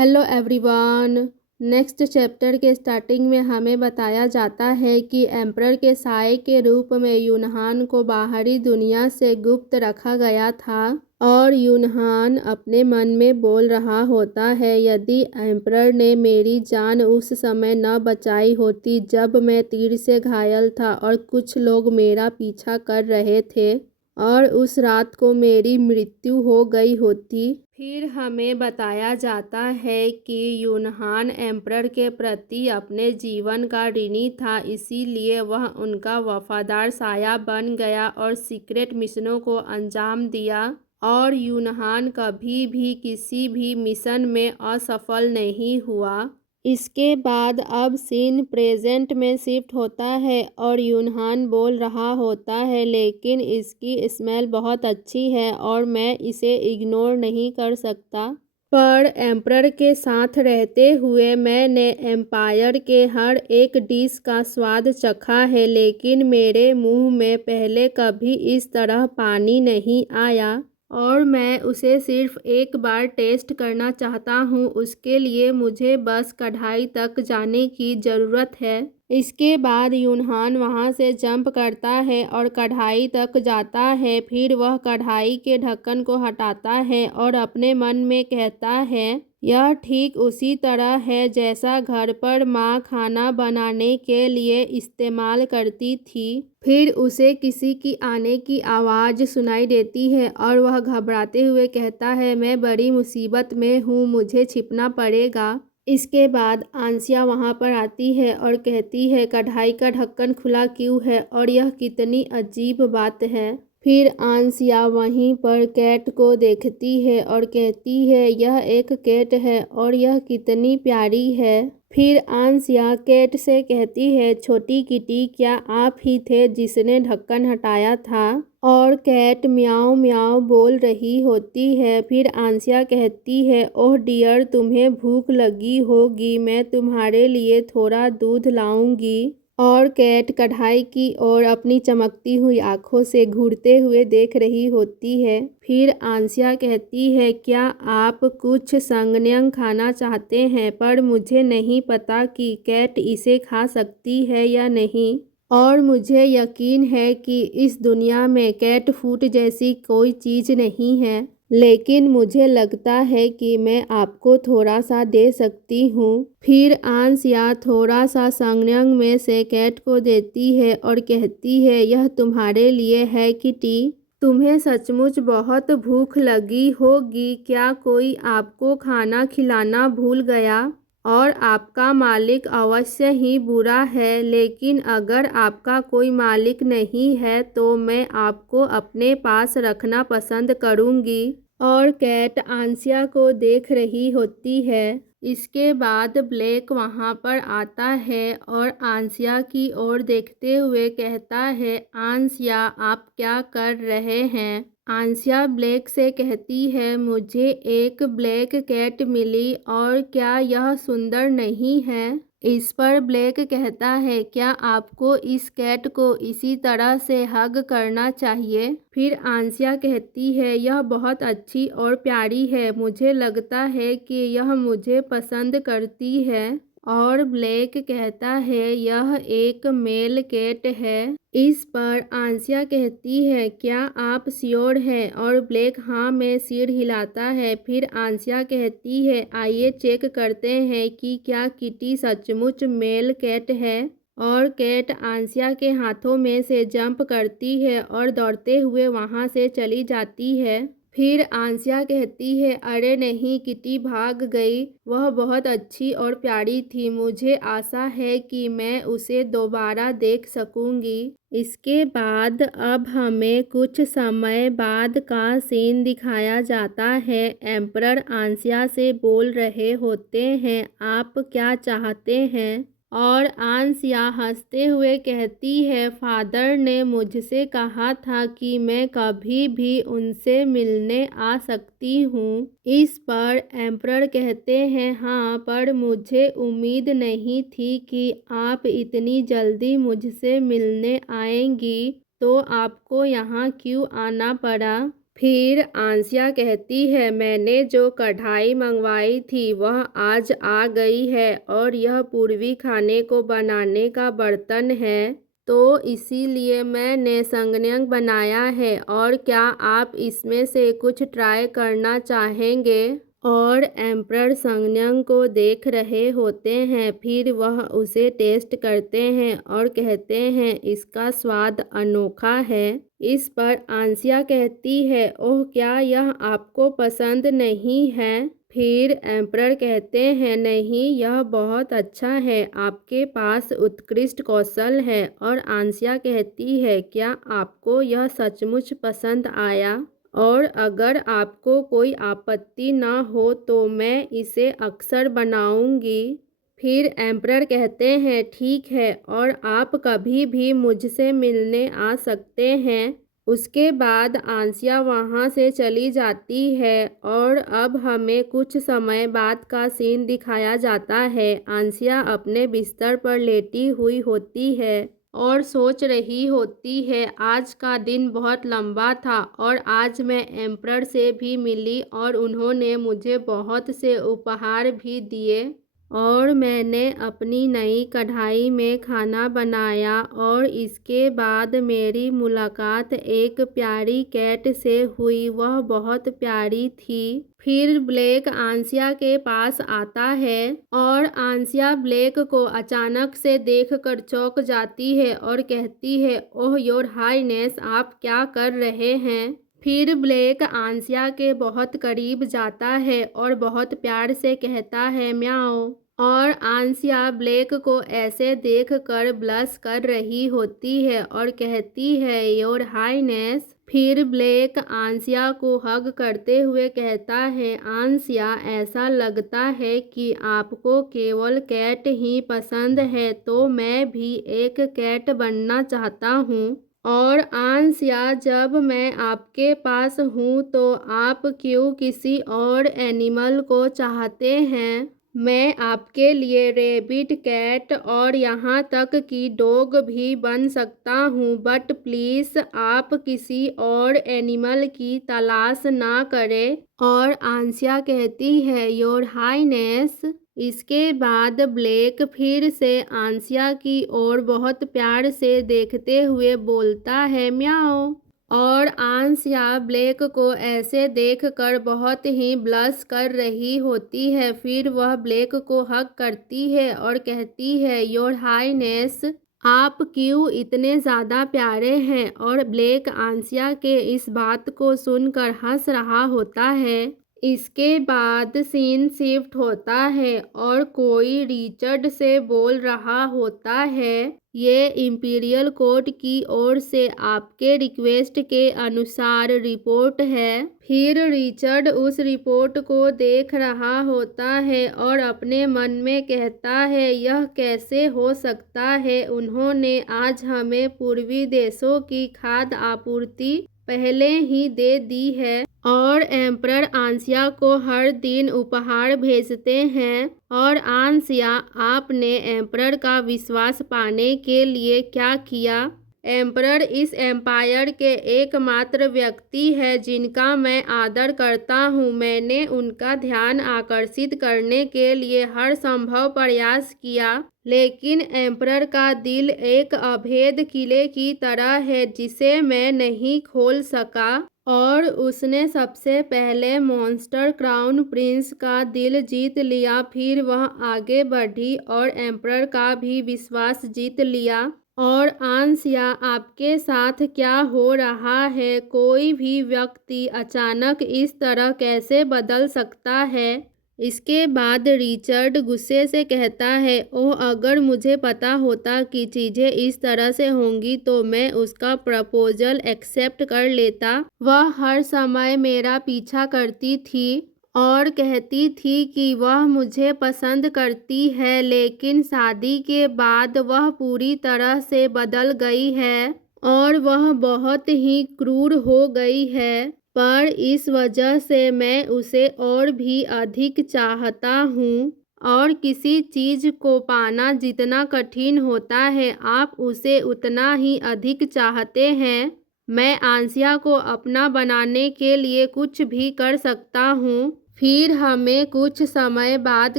Hello everyone. Next chapter के starting में हमें बताया जाता है कि एम्परर के साए के रूप में यूनहान को बाहरी दुनिया से गुप्त रखा गया था और यूनहान अपने मन में बोल रहा होता है, यदि एम्परर ने मेरी जान उस समय न बचाई होती जब मैं तीर से घायल था और कुछ लोग मेरा पीछा कर रहे थे और उस रात को मेरी मृत्यु हो गई होती। फिर हमें बताया जाता है कि यूनहान एम्परर के प्रति अपने जीवन का ऋणी था, इसीलिए वह उनका वफादार साया बन गया और सीक्रेट मिशनों को अंजाम दिया और यूनहान कभी भी किसी भी मिशन में असफल नहीं हुआ। इसके बाद अब सीन प्रेजेंट में शिफ्ट होता है और यूनहान बोल रहा होता है, लेकिन इसकी स्मेल बहुत अच्छी है और मैं इसे इग्नोर नहीं कर सकता। पर एम्परर के साथ रहते हुए मैंने एम्पायर के हर एक डिश का स्वाद चखा है, लेकिन मेरे मुंह में पहले कभी इस तरह पानी नहीं आया और मैं उसे सिर्फ एक बार टेस्ट करना चाहता हूँ। उसके लिए मुझे बस कढ़ाई तक जाने की ज़रूरत है। इसके बाद यूनहान वहाँ से जंप करता है और कढ़ाई तक जाता है। फिर वह कढ़ाई के ढक्कन को हटाता है और अपने मन में कहता है, यह ठीक उसी तरह है जैसा घर पर माँ खाना बनाने के लिए इस्तेमाल करती थी। फिर उसे किसी की आने की आवाज़ सुनाई देती है और वह घबराते हुए कहता है, मैं बड़ी मुसीबत में हूँ, मुझे छिपना पड़ेगा। इसके बाद आंसिया वहाँ पर आती है और कहती है, कढ़ाई का ढक्कन खुला क्यों है और यह कितनी अजीब बात है। फिर आंसिया वहीं पर कैट को देखती है और कहती है, यह एक कैट है और यह कितनी प्यारी है। फिर आंसिया कैट से कहती है, छोटी किटी, क्या आप ही थे जिसने ढक्कन हटाया था? और कैट म्याऊं म्याऊं बोल रही होती है। फिर आंसिया कहती है, ओह डियर, तुम्हें भूख लगी होगी, मैं तुम्हारे लिए थोड़ा दूध लाऊंगी। और कैट कढ़ाई की ओर अपनी चमकती हुई आंखों से घूरते हुए देख रही होती है। फिर आंसिया कहती है, क्या आप कुछ संगन्यं खाना चाहते हैं? पर मुझे नहीं पता कि कैट इसे खा सकती है या नहीं और मुझे यकीन है कि इस दुनिया में कैट फूड जैसी कोई चीज़ नहीं है, लेकिन मुझे लगता है कि मैं आपको थोड़ा सा दे सकती हूँ। फिर आंसिया थोड़ा सा संगन्यं में से कैट को देती है और कहती है, यह तुम्हारे लिए है किटी। तुम्हें सचमुच बहुत भूख लगी होगी, क्या कोई आपको खाना खिलाना भूल गया? और आपका मालिक अवश्य ही बुरा है, लेकिन अगर आपका कोई मालिक नहीं है तो मैं आपको अपने पास रखना पसंद करूँगी। और कैट आंसिया को देख रही होती है। इसके बाद ब्लेक वहाँ पर आता है और आंसिया की ओर देखते हुए कहता है, आंसिया आप क्या कर रहे हैं? आंसिया ब्लेक से कहती है, मुझे एक ब्लैक कैट मिली और क्या यह सुंदर नहीं है? इस पर ब्लेक कहता है, क्या आपको इस कैट को इसी तरह से हग करना चाहिए? फिर आंसिया कहती है, यह बहुत अच्छी और प्यारी है, मुझे लगता है कि यह मुझे पसंद करती है। और ब्लेक कहता है, यह एक मेल कैट है। इस पर आंसिया कहती है, क्या आप श्योर हैं? और ब्लेक हाँ में सिर हिलाता है। फिर आंसिया कहती है, आइए चेक करते हैं कि क्या किटी सचमुच मेल कैट है। और कैट आंसिया के हाथों में से जंप करती है और दौड़ते हुए वहाँ से चली जाती है। फिर आंसिया कहती है, अरे नहीं, किटी भाग गई, वह बहुत अच्छी और प्यारी थी, मुझे आशा है कि मैं उसे दोबारा देख सकूंगी। इसके बाद अब हमें कुछ समय बाद का सीन दिखाया जाता है। एम्परर आंसिया से बोल रहे होते हैं, आप क्या चाहते हैं? और आंसिया हंसते हुए कहती है, फादर ने मुझसे कहा था कि मैं कभी भी उनसे मिलने आ सकती हूँ। इस पर एम्परर कहते हैं, हाँ, पर मुझे उम्मीद नहीं थी कि आप इतनी जल्दी मुझसे मिलने आएंगी, तो आपको यहाँ क्यों आना पड़ा? फिर आंसिया कहती है, मैंने जो कढ़ाई मंगवाई थी वह आज आ गई है और यह पूर्वी खाने को बनाने का बर्तन है, तो इसीलिए मैंने संगण्यक बनाया है और क्या आप इसमें से कुछ ट्राई करना चाहेंगे? और एम्परर संगण्यक को देख रहे होते हैं, फिर वह उसे टेस्ट करते हैं और कहते हैं इसका स्वाद अनोखा है। इस पर आंसिया कहती है, ओह क्या यह आपको पसंद नहीं है? फिर एम्परर कहते हैं, नहीं यह बहुत अच्छा है, आपके पास उत्कृष्ट कौशल है। और आंसिया कहती है, क्या आपको यह सचमुच पसंद आया? और अगर आपको कोई आपत्ति ना हो तो मैं इसे अक्सर बनाऊंगी। फिर एम्परर कहते हैं, ठीक है और आप कभी भी मुझसे मिलने आ सकते हैं। उसके बाद आंसिया वहाँ से चली जाती है और अब हमें कुछ समय बाद का सीन दिखाया जाता है। आंसिया अपने बिस्तर पर लेटी हुई होती है और सोच रही होती है, आज का दिन बहुत लंबा था और आज मैं एम्परर से भी मिली और उन्होंने मुझे बहुत से उपहार भी दिए और मैंने अपनी नई कढ़ाई में खाना बनाया और इसके बाद मेरी मुलाकात एक प्यारी कैट से हुई, वह बहुत प्यारी थी। फिर ब्लेक आंसिया के पास आता है और आंसिया ब्लेक को अचानक से देखकर चौंक जाती है और कहती है, ओह योर हाईनेस, आप क्या कर रहे हैं? फिर ब्लेक आंसिया के बहुत करीब जाता है और बहुत प्यार से कहता है, म्याओ। और आंसिया ब्लेक को ऐसे देखकर ब्लश कर रही होती है और कहती है, योर हाईनेस। फिर ब्लेक आंसिया को हग करते हुए कहता है, आंसिया ऐसा लगता है कि आपको केवल कैट ही पसंद है, तो मैं भी एक कैट बनना चाहता हूँ। और आंसिया, जब मैं आपके पास हूँ तो आप क्यों किसी और एनिमल को चाहते हैं? मैं आपके लिए रेबिट, कैट और यहाँ तक कि डॉग भी बन सकता हूँ, बट प्लीज़ आप किसी और एनिमल की तलाश ना करें। और आंसिया कहती है, योर हाईनेस। इसके बाद ब्लेक फिर से आंसिया की ओर बहुत प्यार से देखते हुए बोलता है, म्याओ। और आंसिया ब्लेक को ऐसे देखकर बहुत ही ब्लश कर रही होती है। फिर वह ब्लेक को हग करती है और कहती है, योर हाईनेस, आप क्यों इतने ज़्यादा प्यारे हैं? और ब्लेक आंसिया के इस बात को सुनकर हंस रहा होता है। इसके बाद सीन शिफ्ट होता है और कोई रिचर्ड से बोल रहा होता है, ये इंपीरियल कोर्ट की ओर से आपके रिक्वेस्ट के अनुसार रिपोर्ट है। फिर रिचर्ड उस रिपोर्ट को देख रहा होता है और अपने मन में कहता है, यह कैसे हो सकता है? उन्होंने आज हमें पूर्वी देशों की खाद्य आपूर्ति पहले ही दे दी है और एम्परर आंसिया को हर दिन उपहार भेजते हैं। और आंसिया, आपने एम्परर का विश्वास पाने के लिए क्या किया? एम्परर इस एम्पायर के एकमात्र व्यक्ति है जिनका मैं आदर करता हूँ। मैंने उनका ध्यान आकर्षित करने के लिए हर संभव प्रयास किया, लेकिन एम्परर का दिल एक अभेद किले की तरह है जिसे मैं नहीं खोल सका। और उसने सबसे पहले मॉन्स्टर क्राउन प्रिंस का दिल जीत लिया, फिर वह आगे बढ़ी और एम्परर का भी विश्वास जीत लिया। और आंसिया, आपके साथ क्या हो रहा है? कोई भी व्यक्ति अचानक इस तरह कैसे बदल सकता है? इसके बाद रिचर्ड गुस्से से कहता है, ओह अगर मुझे पता होता कि चीज़ें इस तरह से होंगी तो मैं उसका प्रपोजल एक्सेप्ट कर लेता। वह हर समय मेरा पीछा करती थी और कहती थी कि वह मुझे पसंद करती है, लेकिन शादी के बाद वह पूरी तरह से बदल गई है और वह बहुत ही क्रूर हो गई है। पर इस वजह से मैं उसे और भी अधिक चाहता हूँ। और किसी चीज़ को पाना जितना कठिन होता है, आप उसे उतना ही अधिक चाहते हैं। मैं आंसिया को अपना बनाने के लिए कुछ भी कर सकता हूँ। फिर हमें कुछ समय बाद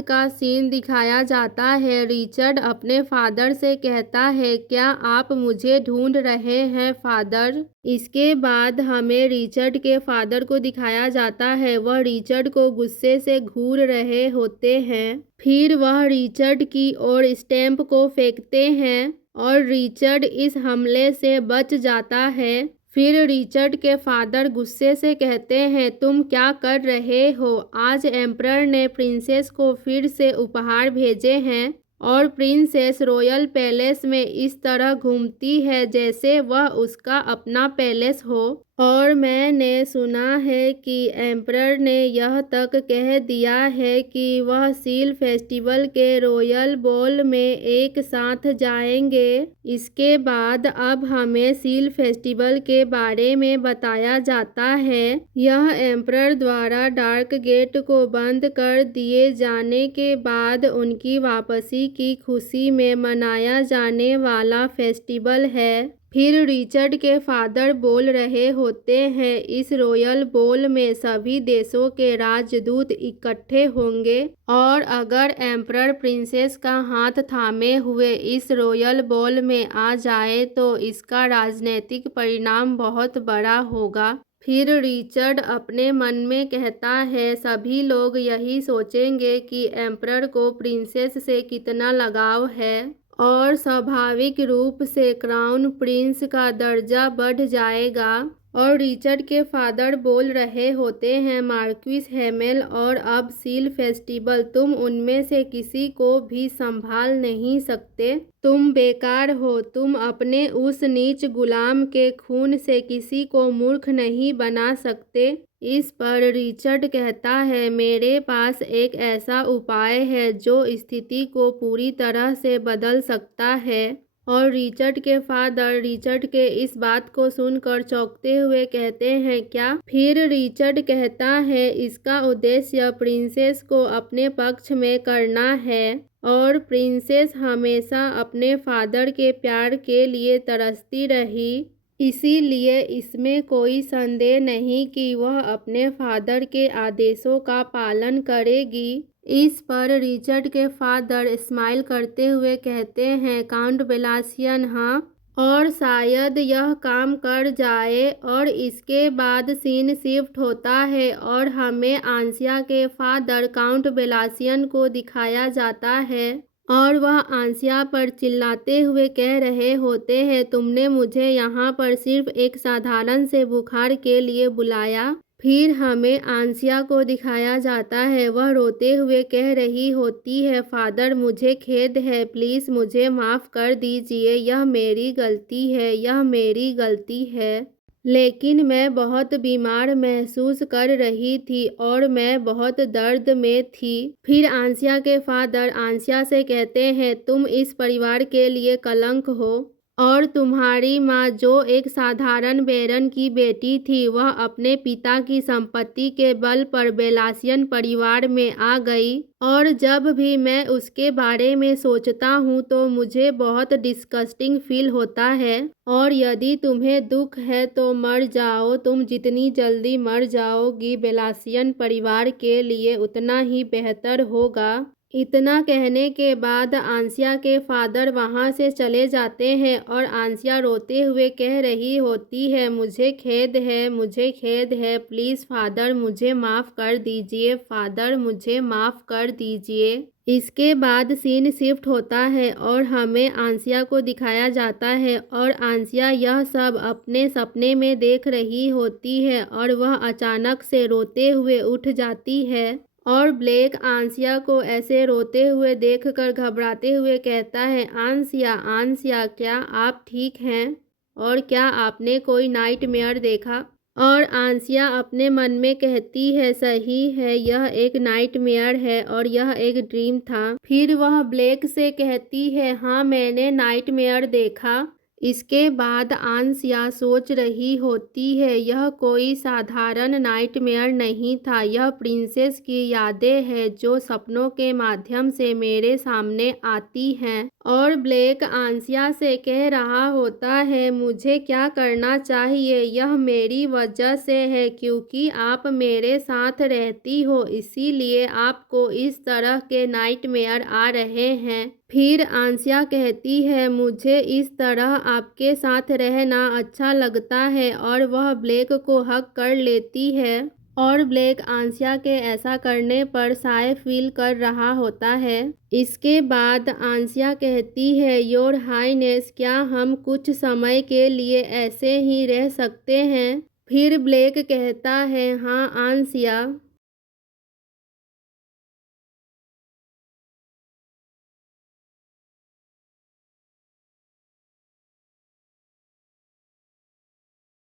का सीन दिखाया जाता है। रिचर्ड अपने फादर से कहता है, क्या आप मुझे ढूंढ रहे हैं फादर? इसके बाद हमें रिचर्ड के फादर को दिखाया जाता है। वह रिचर्ड को गुस्से से घूर रहे होते हैं। फिर वह रिचर्ड की ओर स्टैम्प को फेंकते हैं और रिचर्ड इस हमले से बच जाता है। फिर रिचर्ड के फादर गुस्से से कहते हैं, तुम क्या कर रहे हो? आज एम्परर ने प्रिंसेस को फिर से उपहार भेजे हैं और प्रिंसेस रॉयल पैलेस में इस तरह घूमती है जैसे वह उसका अपना पैलेस हो। और मैंने सुना है कि एम्परर ने यह तक कह दिया है कि वह सील फेस्टिवल के रॉयल बॉल में एक साथ जाएंगे। इसके बाद अब हमें सील फेस्टिवल के बारे में बताया जाता है। यह एम्परर द्वारा डार्क गेट को बंद कर दिए जाने के बाद उनकी वापसी की खुशी में मनाया जाने वाला फेस्टिवल है। फिर रिचर्ड के फादर बोल रहे होते हैं, इस रॉयल बॉल में सभी देशों के राजदूत इकट्ठे होंगे और अगर एम्परर प्रिंसेस का हाथ थामे हुए इस रॉयल बॉल में आ जाए तो इसका राजनीतिक परिणाम बहुत बड़ा होगा। फिर रिचर्ड अपने मन में कहता है, सभी लोग यही सोचेंगे कि एम्परर को प्रिंसेस से कितना लगाव है और स्वाभाविक रूप से क्राउन प्रिंस का दर्जा बढ़ जाएगा। और रिचर्ड के फादर बोल रहे होते हैं, मार्क्विस हैमेल और अब सील फेस्टिवल, तुम उनमें से किसी को भी संभाल नहीं सकते। तुम बेकार हो। तुम अपने उस नीच गुलाम के खून से किसी को मूर्ख नहीं बना सकते। इस पर रिचर्ड कहता है, मेरे पास एक ऐसा उपाय है जो स्थिति को पूरी तरह से बदल सकता है। और रिचर्ड के फादर रिचर्ड के इस बात को सुनकर चौंकते हुए कहते हैं, क्या? फिर रिचर्ड कहता है, इसका उद्देश्य प्रिंसेस को अपने पक्ष में करना है और प्रिंसेस हमेशा अपने फादर के प्यार के लिए तरसती रही, इसीलिए इसमें कोई संदेह नहीं कि वह अपने फादर के आदेशों का पालन करेगी। इस पर रिचर्ड के फादर स्माइल करते हुए कहते हैं, काउंट बेलासियन, हाँ, और शायद यह काम कर जाए। और इसके बाद सीन शिफ्ट होता है और हमें आंसिया के फादर काउंट बेलासियन को दिखाया जाता है और वह आंसिया पर चिल्लाते हुए कह रहे होते हैं, तुमने मुझे यहाँ पर सिर्फ एक साधारण से बुखार के लिए बुलाया। फिर हमें आंसिया को दिखाया जाता है। वह रोते हुए कह रही होती है, फादर मुझे खेद है, प्लीज़ मुझे माफ़ कर दीजिए, यह मेरी गलती है, यह मेरी गलती है। लेकिन मैं बहुत बीमार महसूस कर रही थी और मैं बहुत दर्द में थी। फिर आंसिया के फादर आंसिया से कहते हैं, तुम इस परिवार के लिए कलंक हो और तुम्हारी माँ जो एक साधारण बैरन की बेटी थी, वह अपने पिता की संपत्ति के बल पर बेलासियन परिवार में आ गई। और जब भी मैं उसके बारे में सोचता हूँ तो मुझे बहुत डिस्गस्टिंग फील होता है। और यदि तुम्हें दुख है तो मर जाओ, तुम जितनी जल्दी मर जाओगी बेलासियन परिवार के लिए उतना ही बेहतर होगा। इतना कहने के बाद आंसिया के फादर वहाँ से चले जाते हैं और आंसिया रोते हुए कह रही होती है, मुझे खेद है, मुझे खेद है, प्लीज़ फादर मुझे माफ़ कर दीजिए, फादर मुझे माफ़ कर दीजिए। इसके बाद सीन शिफ्ट होता है और हमें आंसिया को दिखाया जाता है और आंसिया यह सब अपने सपने में देख रही होती है और वह अचानक से रोते हुए उठ जाती है। और ब्लेक आंसिया को ऐसे रोते हुए देखकर घबराते हुए कहता है, आंसिया, आंसिया, क्या आप ठीक हैं? और क्या आपने कोई नाइटमेयर देखा? और आंसिया अपने मन में कहती है, सही है, यह एक नाइटमेयर है और यह एक ड्रीम था। फिर वह ब्लेक से कहती है, हाँ मैंने नाइटमेयर देखा। इसके बाद आंसिया सोच रही होती है, यह कोई साधारण नाइटमेयर नहीं था, यह प्रिंसेस की यादें हैं जो सपनों के माध्यम से मेरे सामने आती हैं। और ब्लेक आंसिया से कह रहा होता है, मुझे क्या करना चाहिए, यह मेरी वजह से है, क्योंकि आप मेरे साथ रहती हो, इसीलिए आपको इस तरह के नाइटमेयर आ रहे हैं। फिर आंसिया कहती है, मुझे इस तरह आपके साथ रहना अच्छा लगता है, और वह ब्लेक को हग कर लेती है। और ब्लेक आंसिया के ऐसा करने पर शाय फील कर रहा होता है। इसके बाद आंसिया कहती है, योर हाइनेस, क्या हम कुछ समय के लिए ऐसे ही रह सकते हैं? फिर ब्लेक कहता है, हाँ आंसिया।